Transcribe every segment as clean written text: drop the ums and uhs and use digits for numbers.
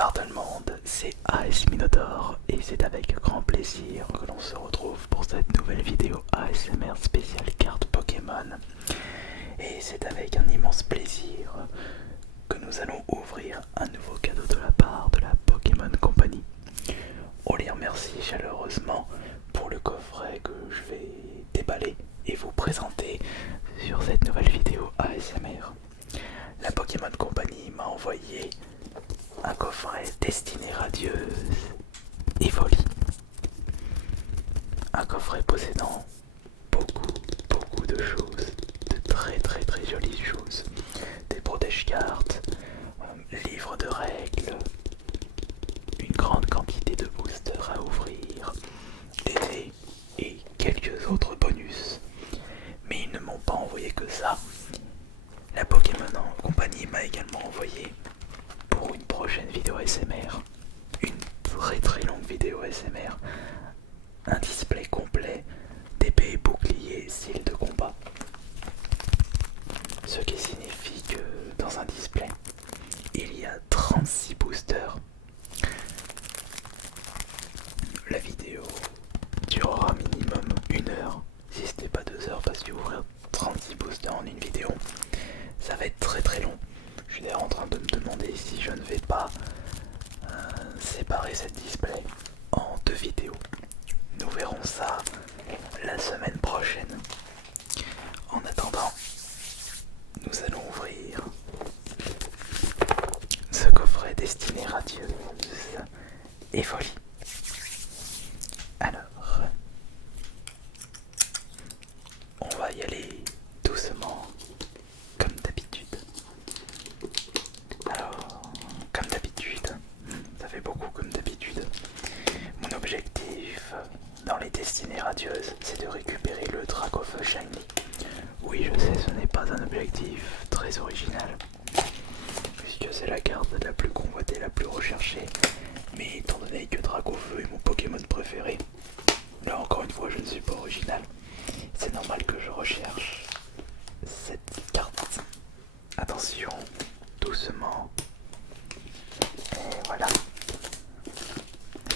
Bonsoir tout le monde, c'est AS Minotaur et c'est avec grand plaisir que l'on se retrouve pour cette nouvelle vidéo ASMR spéciale carte Pokémon. Et c'est avec un immense plaisir que nous allons ouvrir un nouveau cadeau de la part de la Pokémon Company. On les remercie chaleureusement pour le coffret que je vais déballer et vous présenter sur cette nouvelle vidéo ASMR. La Pokémon Company m'a envoyé un coffret Destinée Radieuse et Folie. Un coffret possédant beaucoup de choses, de très jolies choses. Des protège-cartes, livres de règles, une grande quantité de boosters à ouvrir, des dés et quelques autres bonus. Mais ils ne m'ont pas envoyé que ça. La Pokémon Company m'a également envoyé pour une prochaine vidéo ASMR, une très longue vidéo ASMR, un display complet d'épée et bouclier style de combat. Ce qui signifie que dans un display, il y a 36 boosters. La vidéo durera minimum 1 heure, si ce n'est pas 2 heures, parce qu'ouvrir 36 boosters en une vidéo, ça va être très long. Je suis d'ailleurs en train de me demander si je ne vais pas séparer cette display en 2 vidéos. Nous verrons ça la semaine prochaine. En attendant, nous allons ouvrir ce coffret Destinée Radieuse et Folie. Alors, on va y aller doucement, comme d'habitude. Alors, comme d'habitude, ça fait beaucoup comme d'habitude. Mon objectif dans les Destinées Radieuses, c'est de récupérer le Dracofeu Shiny. Oui, je sais, ce n'est pas un objectif très original, puisque c'est la carte la plus convoitée, la plus recherchée. Mais étant donné que Dracofeu est mon Pokémon préféré, là encore une fois, je ne suis pas original. C'est normal que je recherche cette carte. Attention, doucement. Et voilà.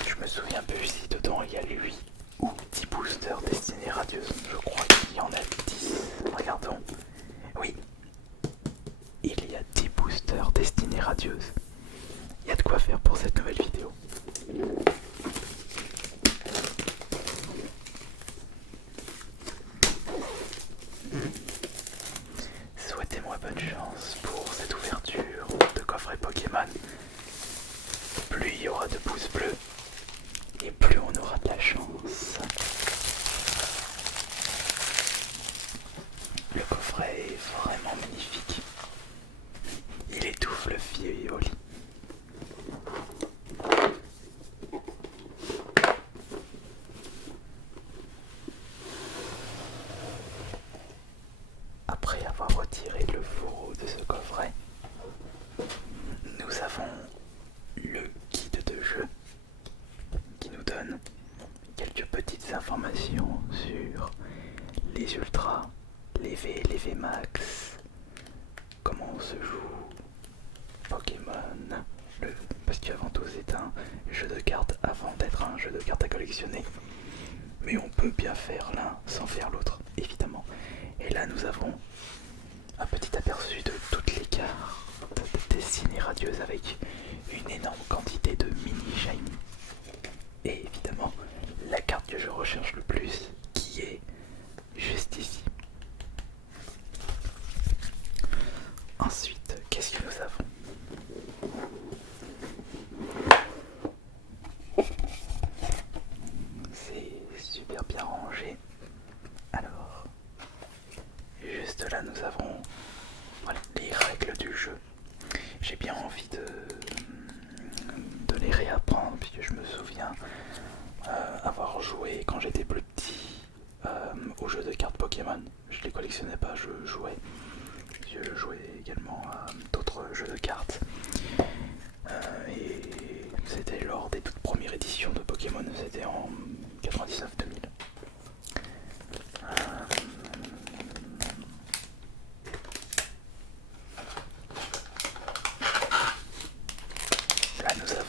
Je me souviens plus si dedans il y a 8 ou 10 boosters Destinée Radieuse. Je crois qu'il y en a 10. Regardons. Oui. Il y a 10 boosters Destinée Radieuse. Il y a de quoi faire pour cette nouvelle vidéo. Souhaitez-moi bonne chance pour cette ouverture de coffret Pokémon. Plus il y aura de pouces bleus, et plus on aura de la chance. Le coffret est vraiment magnifique. Il étouffe le fille au lit. Après avoir retiré le fourreau de ce coffret, nous avons le guide de jeu qui nous donne quelques petites informations sur les ultras, les V, les V max, comment on se joue, Pokémon, parce qu'avant tout c'est un jeu de cartes avant d'être un jeu de cartes à collectionner, mais on peut bien faire l'un sans faire l'autre, évidemment. Et là nous avons un petit aperçu de toutes les cartes de Destinée Radieuse avec une énorme quantité de mini shiny. Et évidemment, la carte que je recherche le plus, qui est juste ici. Ensuite, qu'est-ce que nous avons? C'est super bien rangé. Alors, juste là, nous avons les règles du jeu. J'ai bien envie de les réapprendre, puisque je me souviens avoir joué quand j'étais plus petit aux jeux de cartes Pokémon. Je les collectionnais pas, je jouais. Je jouais également à d'autres jeux de cartes. Et c'était lors des toutes premières éditions de Pokémon, c'était en 99-2000. Là nous avons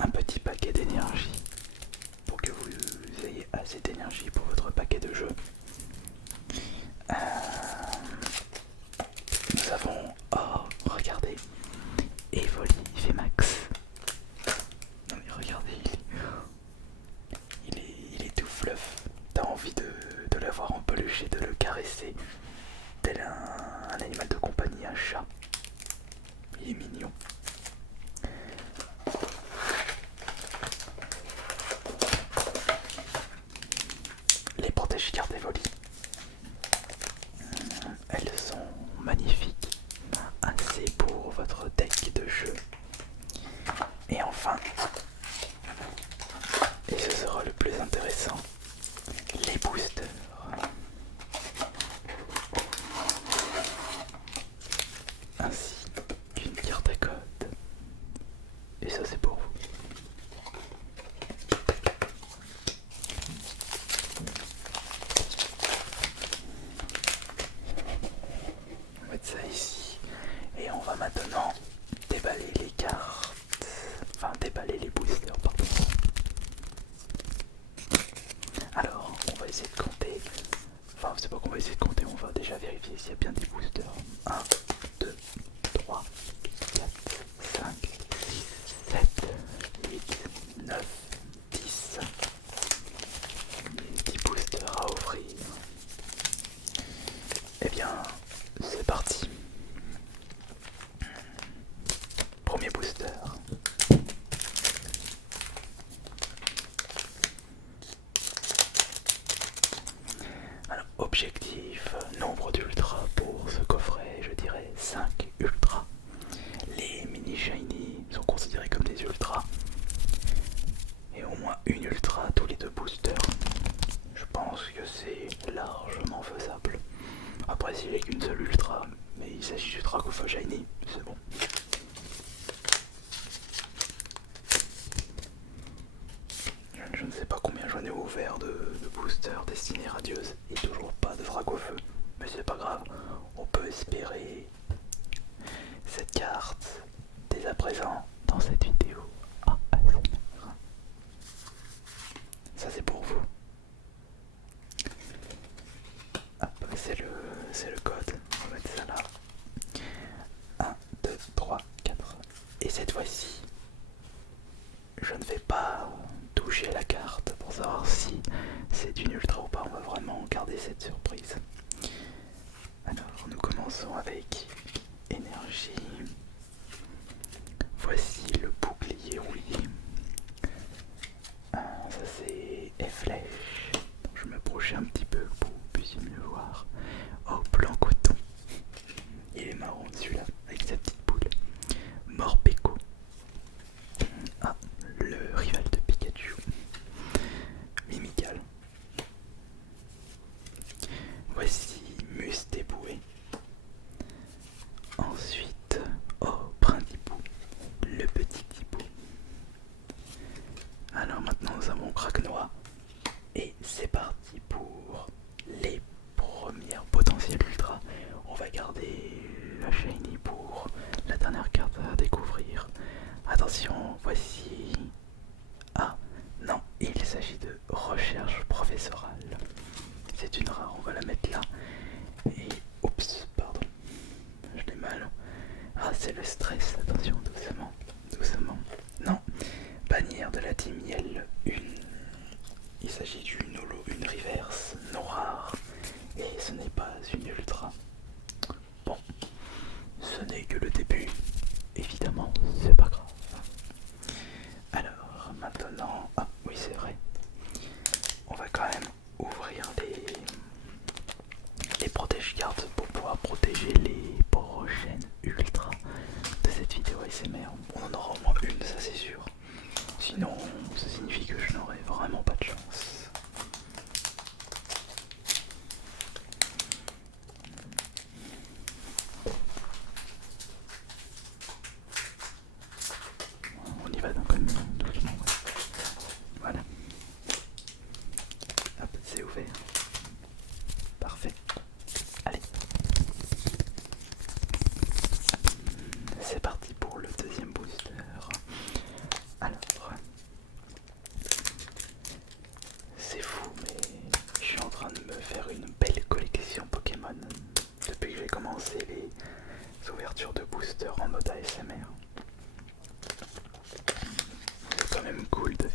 un petit paquet d'énergie pour que vous ayez assez d'énergie pour votre paquet de jeux. Euh, Nous avons, oh regardez, Evoli VMAX. Non mais regardez, il est tout fluff. T'as envie de l'avoir en peluche et de le caresser tel un animal de compagnie, un chat. Il est mignon. Les protège-cartes Evoli, elles sont magnifiques, assez pour votre deck de jeu. Et enfin, et ce sera le plus intéressant, les boosters. Ainsi qu'une carte à code. Et ça c'est pour vous. On va mettre ça ici. Et on va maintenant déballer les cartes. Enfin déballer les boosters, pardon. Alors, on va essayer de compter. Enfin, c'est pas qu'on va essayer de compter, on va déjà vérifier s'il y a bien des boosters. 1, 2, 3, 4, 5, 6, 7, 8, 9, 10. 10 boosters à offrir. Eh bien, c'est parti. Premier booster. Alors, objectif, nombre d'ultras pour ce coffret, je dirais 5 ultras. Les mini shiny sont considérés comme des ultras. Et au moins une ultra tous les 2 boosters. Je pense que c'est largement faisable. Après, s'il n'y a qu'une seule ultra, mais il s'agit du Dracofeu shiny, c'est bon. Je ne sais pas combien j'en ai ouvert de boosters destinés radieuses et toujours pas de frac au feu. Mais c'est pas grave, on peut espérer cette carte dès à présent dans cette vidéo ASMR. Ça c'est pour vous. Hop, c'est le code, on va mettre ça là. 1, 2, 3, 4. Et cette fois-ci, je ne vais pas toucher à la carte pour savoir si c'est une ultra ou pas, on va vraiment garder cette surprise. Alors nous commençons avec énergie. Voici le bouclier rouillé. Ça c'est F-flèche. Je vais m'approcher un petit peu pour que vous puissiez mieux voir. Oh, blanc coton. Il est marrant celui-là avec sa petite boule. Morpeko. Ah, le rival de Pikachu. Mimical. Voici Mustéboué.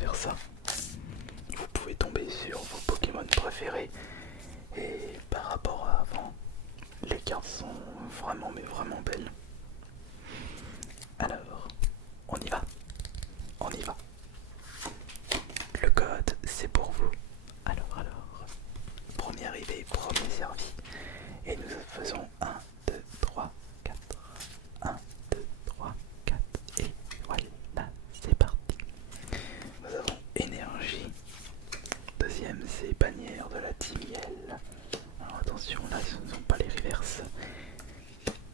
versa. Vous pouvez tomber sur vos Pokémon préférés. Et par rapport à avant, les cartes sont vraiment mais vraiment belles. Alors, on y va. On y va. Le code, c'est pour vous. Alors, premier arrivé, premier servi. Et nous faisons 1, 2, 3, 4. 1, 2, 3, 4. Et voilà, c'est parti. Nous avons énergie. Deuxième, c'est bannière de la team Yell. Alors attention, là ce ne sont pas les reverses.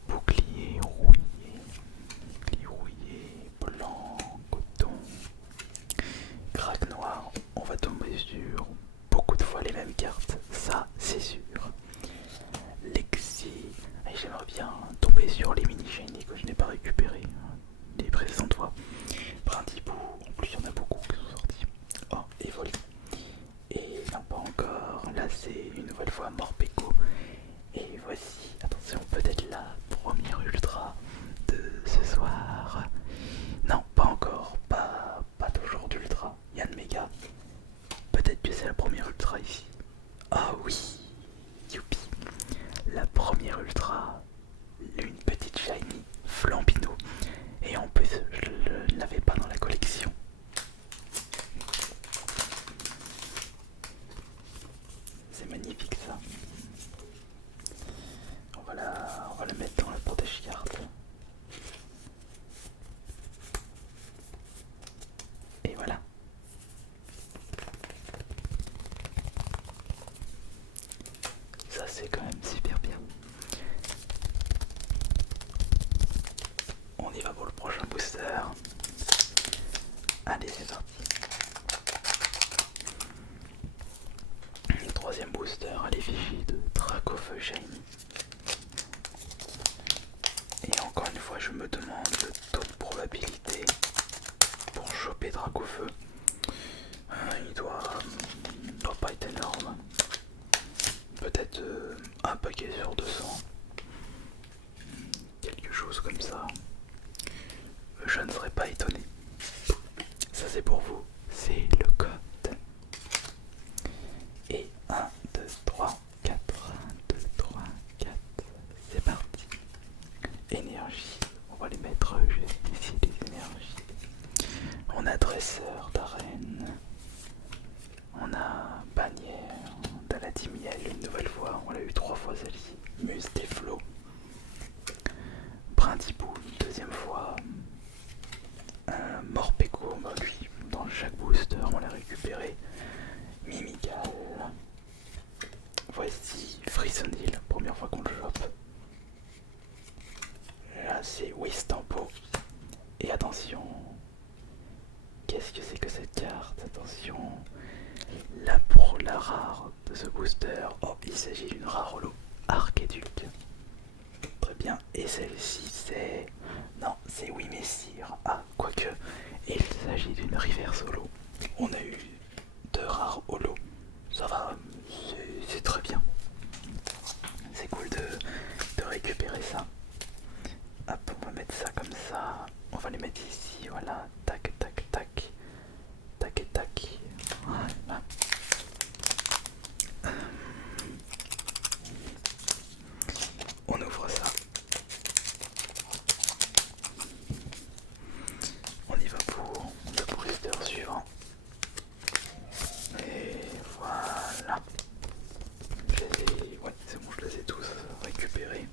Bouclier rouillé, blanc, coton, craque noir. On va tomber sur beaucoup de fois les mêmes cartes, ça c'est sûr. Lexi, et j'aimerais bien tomber sur les mini shiny que je n'ai pas récupéré les précédentes fois. Brindibou, en plus il y en a beaucoup qui sont sortis. Oh, et volé. Et non, pas encore. Là c'est une nouvelle fois Morpeko. Et voici, attention, peut-être la première ultra de ce soir. Non, pas encore, pas toujours d'ultra. Yann Mega. Peut-être que c'est la première ultra ici. Ah oui, youpi. La première ultra, une petite shiny Flambino. Et en plus, je ne l'avais pas dans la collection. C'est magnifique ça. On va la mettre dans la protège-carte. Et voilà. Ça c'est quand même super bien. On y va pour le prochain booster. Allez, c'est parti. Le troisième booster à l'effigie de Dracofeu Shiny. Et encore une fois, je me demande le taux de probabilité pour choper Dracofeu. Il doit pas être énorme. Peut-être un paquet sur 200. Quelque chose comme ça. Je ne serais pas étonné. Ça c'est pour vous. C'est le code. Et 1, 2, 3, 4. 1, 2, 3, 4. C'est parti. Énergie. On va les mettre juste ici, les énergies. On a dresseur d'arène. On a bannière de la team Yell une nouvelle fois. On l'a eu 3 fois celle-ci. Mustéflo. Brindibou une deuxième fois. Morpeko, bah lui, dans chaque booster on l'a récupéré. Mimigal. Voici Frissonil, première fois qu'on le chope. Là c'est Wistampo. Et attention, qu'est-ce que c'est que cette carte? Attention, la rare de ce booster. Oh, il s'agit d'une rare holo Archéduc. Très bien, et celle-ci c'est... Non, c'est Oui Messire. Ah, quoique, il s'agit d'une reverse holo. On a eu 2 rares holo. Ça va, c'est très bien. C'est cool de récupérer ça. Hop, on va mettre ça comme ça. On va les mettre ici, voilà. Tac, tac, tac. Tac et tac. Voilà. On ouvre ça. On y va pour le booster suivant. Et voilà. Ouais, c'est bon, je les ai tous récupérés.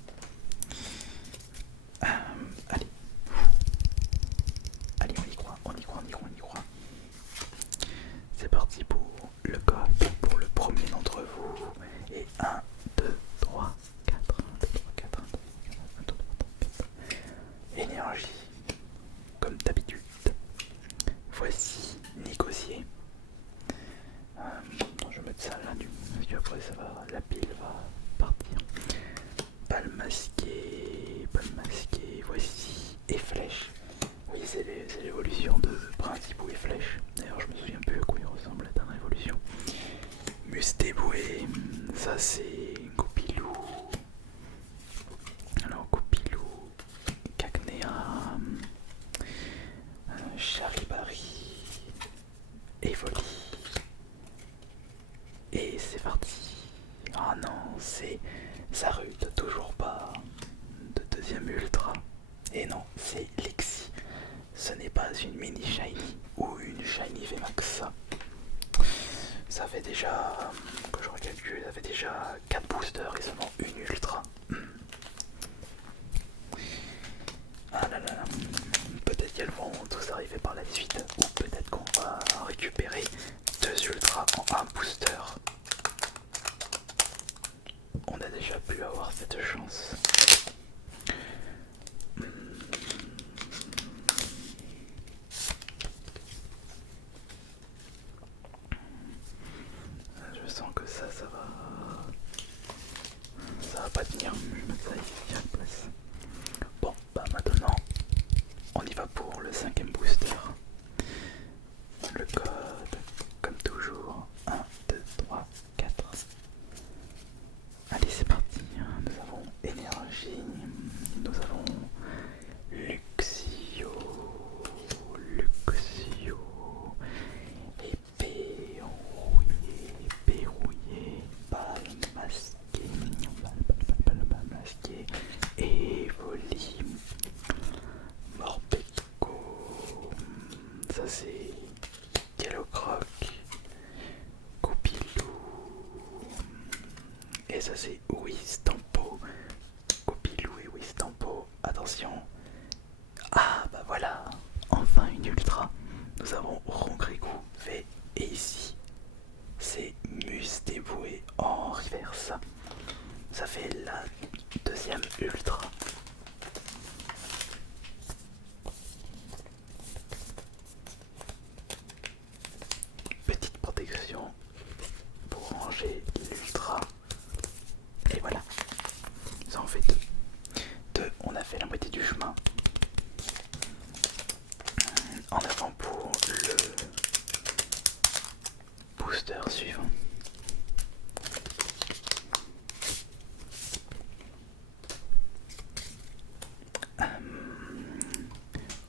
Allez. Allez, on y croit, on y croit, on y croit, on y croit. C'est parti pour le code pour le premier d'entre vous. Et 1, 2, 3, 4. 1, 2, 3, 4. 1, 2, 3, 4. Énergie. Comme d'habitude. Voici Négocier. Je vais mettre ça là, parce qu'après ça va, la pile va partir. Balle masquée, voici, et flèche. Oui, c'est l'évolution de Brindibou et flèche. D'ailleurs, je me souviens plus à quoi il ressemble la dernière évolution. Mustéboué, ça c'est Goupilou. Alors, Goupilou, Cacnea, Charibari, déjà 4 boosters et seulement une ultra. Ah là là, peut-être qu'elles vont tous arriver par la suite, ou peut-être qu'on va récupérer 2 ultras en un booster. On a déjà pu avoir cette chance. Je sens que ça va pas tenir. Je vais mettre ça ici à la place. Bon, bah maintenant, on y va pour le 5ème booster. Le code, comme toujours, 1, 2, 3, 4. Allez, c'est parti. Nous avons énergie, nous avons Luxio, épée rouillée, balle masquée, balle masquée, Evoli, Morpeko, ça c'est Kellocroc, Goupilou, et ça c'est Wistampo. Goupilou et Wistampo, attention. Ah bah voilà, enfin une ultra. Nous avons Rongrégou V et ici c'est Mus dévoué en reverse. Ça fait la 2ème ultra. Petite protection pour ranger l'ultra. Et voilà, ça en fait 2. On a fait la moitié du chemin. En avant pour le booster suivant.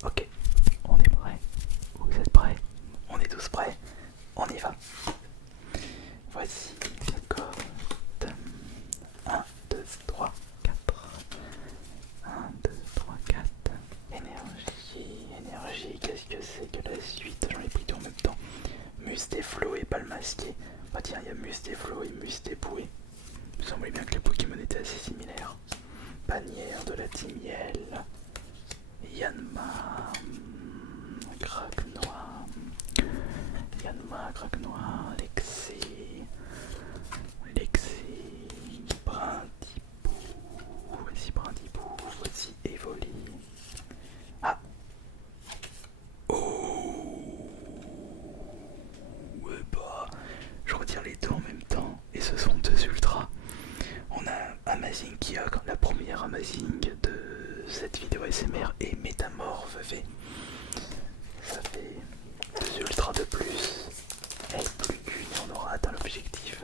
Ok, on est prêt. Vous êtes prêts? On est tous prêts. On y va. Voici le code. 1, 2, 3, 4. 1, 2, 3, 4. Énergie, qu'est-ce que c'est que la suite? J'en ai pris deux en même temps. Mustéflo et balle masquée. Bah tiens, il y a Mustéflo et Mustéboué. Il me semblait bien que les Pokémon étaient assez similaires. Bannière de la Timiel. Yanma, Craquenois, Lexi, Brindibou, voici Evoli. Ah. Oh. Ouais bah, je retire les deux en même temps et ce sont 2 ultras. On a Amazing Kyogre, la première Amazing de cette vidéo SMR, et Métamorphe V. Ça fait 2 ultras de plus. Et plus qu'une, on aura atteint l'objectif.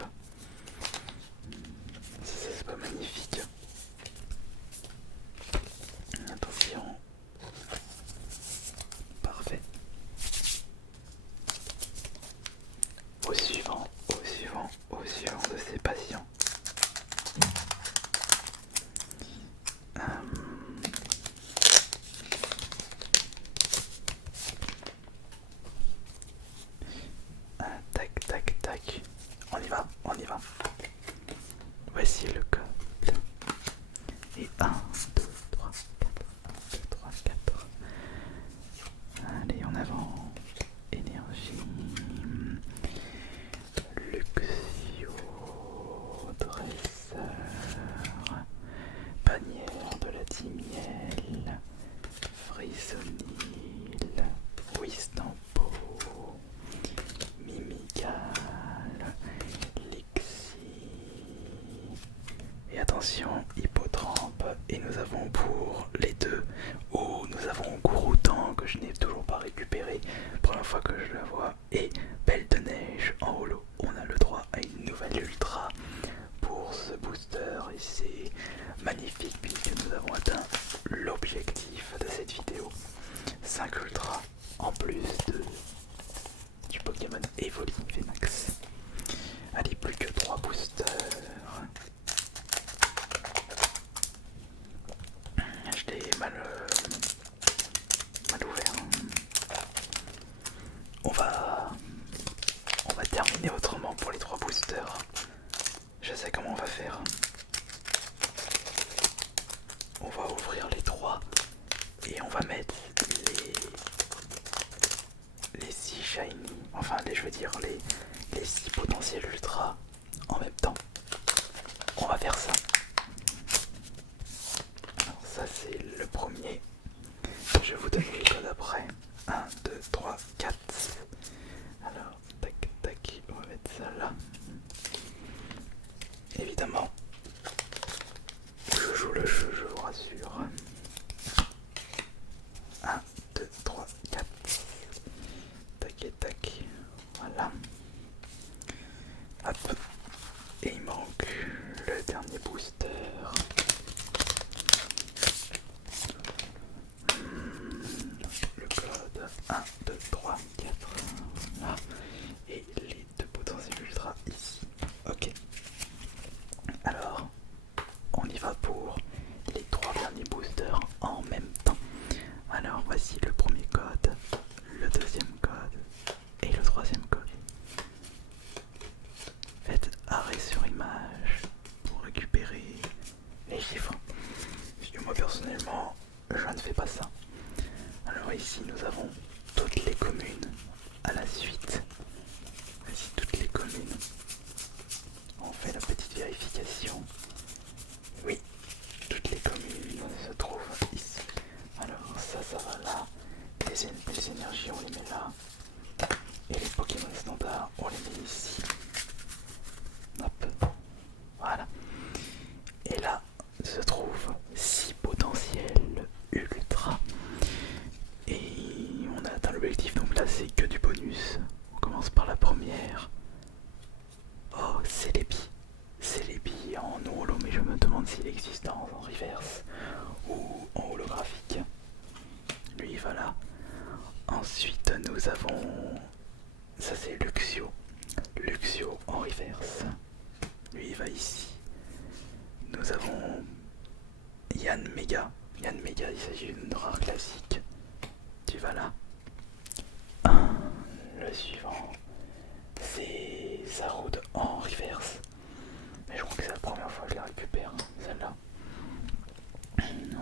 C'est pas magnifique. Attention. Parfait. Au suivant de ces patients. Tac, tac, tac. On y va. Voici le code. Et 1, 2, 3, 4. 1, 2, 3, 4. Allez, en avant. Énergie. Luxio. Dresseur. Bannière de la Timiel. Frisonil. Wistampo. Mimical. Lexi. Et attention, Hippotrampe. Et nous avons pour les deux. Oh, nous avons Gouroutan que je n'ai toujours pas récupéré. Première fois que je la vois. Et Belle de Neige en holo. On a le droit à une nouvelle ultra pour ce booster. Et c'est magnifique puisque nous avons atteint l'objectif de cette vidéo. 5 ultras en plus du Pokémon Evoli VMAX. Allez, plus que 3 boosters. Je l'ai mal ouvert. On va terminer autrement pour les 3 boosters. Je sais comment on va faire. On va ouvrir les trois et on va mettre les 6 shiny, enfin je veux dire les 6 potentiels ultra en même temps. On va faire ça. Alors ça c'est le premier. Je vais vous donner les codes après. 1, 2, 3, 4. Alors, tac, tac, on va mettre ça là. Évidemment, je joue le jeu, je vous rassure. 1, 2, 3, 4. Tac et tac. Voilà. Hop. Et il manque le dernier booster. Le code 1, 2, 3, 4. Là. Et les deux potentiels ultra ici. Ok. Alors, on y va pour les 3 derniers boosters en même temps. Alors, voici le premier code, le deuxième code et le troisième code. Faites arrêt sur image pour récupérer les chiffres. Parce que moi personnellement, je ne fais pas ça. Alors ici, nous avons toutes les communes à la suite. Voici toutes les communes. On fait la petite vérification. Oui, toutes les communes se trouvent ici. Alors ça va là. Les énergies, on les met là. Et les Pokémon standards, on les met ici. Hop, voilà. Et là se trouvent 6 potentiels ultra. Et on a atteint l'objectif, donc là c'est que du bonus. On commence par la première. Oh, Celebi. Celebi en holo, mais je me demande s'il existe en reverse ou en holographique. Lui, voilà. Ensuite, nous avons... Ça, c'est Luxio. Luxio en reverse. Lui, il va ici. Nous avons Yann Mega. Yann Mega, il s'agit d'une rare classique. Tu vas là. Le suivant, c'est Zarude en reverse. Mais je crois que c'est la première fois que je la récupère, celle-là.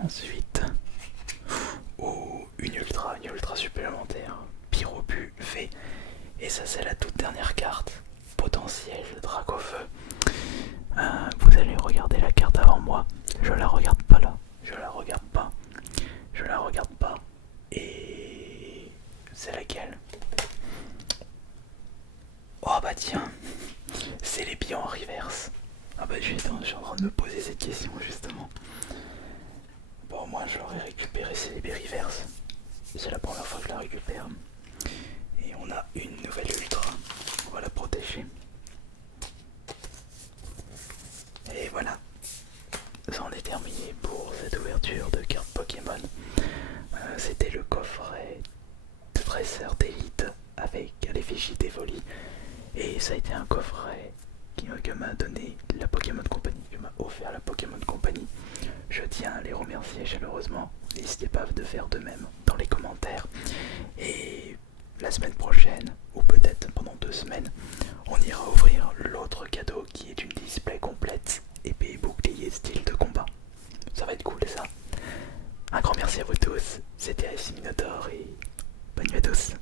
Ensuite, une ultra supplémentaire. Pyrobu V. Et ça, c'est la toute dernière carte. Potentiel Dracofeu. Vous allez regarder la carte avant moi. Je la regarde pas là. Je la regarde pas. Je la regarde pas. Et c'est laquelle? Oh bah tiens, c'est les billes en reverse. Ah bah je suis en train de me poser cette question justement. Bon, moi je l'aurais récupéré, c'est les billes reverse. C'est la première fois que je la récupère. Et on a une nouvelle ultra. On va la protéger. Et voilà. Ça en est terminé pour cette ouverture de cartes Pokémon. C'était le coffret de dresseur d'élite avec l'effigie d'Evoli. Et ça a été un coffret que m'a donné la Pokémon Company, que m'a offert la Pokémon Company. Je tiens à les remercier chaleureusement. N'hésitez pas de faire de même dans les commentaires. Et la semaine prochaine, ou peut-être pendant 2 semaines, on ira ouvrir l'autre cadeau qui est une display complète, épée et bouclier style de combat. Ça va être cool ça. Un grand merci à vous tous. C'était Ice Minotaur et bonne nuit à tous.